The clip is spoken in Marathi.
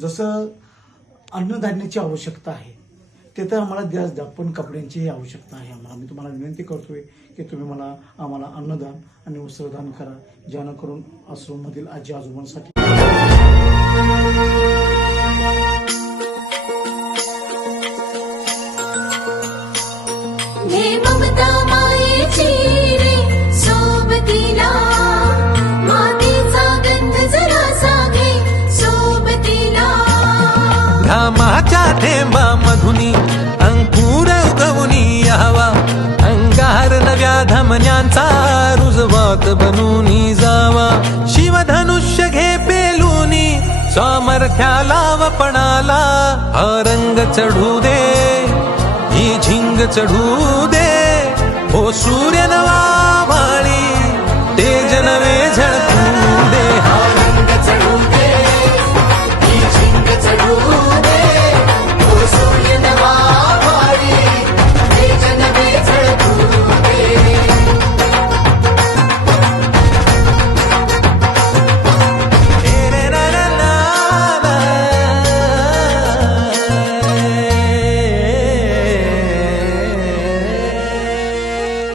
जसं अन्नधान्याची आवश्यकता आहे ते तर आम्हाला द्याच द्या पण कपड्यांचीही आवश्यकता आहे आम्हाला. मी तुम्हाला विनंती करतोय की तुम्ही मला आम्हाला अन्नदान आणि वस्त्रदान करा जेणेकरून आश्रममधील आजी आजोबांसाठी ममता घामाच्या थेंबा मधुनी अंकुर उगवनी यावा अंगार नव्या धमन्यांचा रुजवात बनून जावा. शिवधनुष्य घे पेलूनी सामर्थ्याला वपणाला हा रंग चढू दे ही झिंग चढू दे.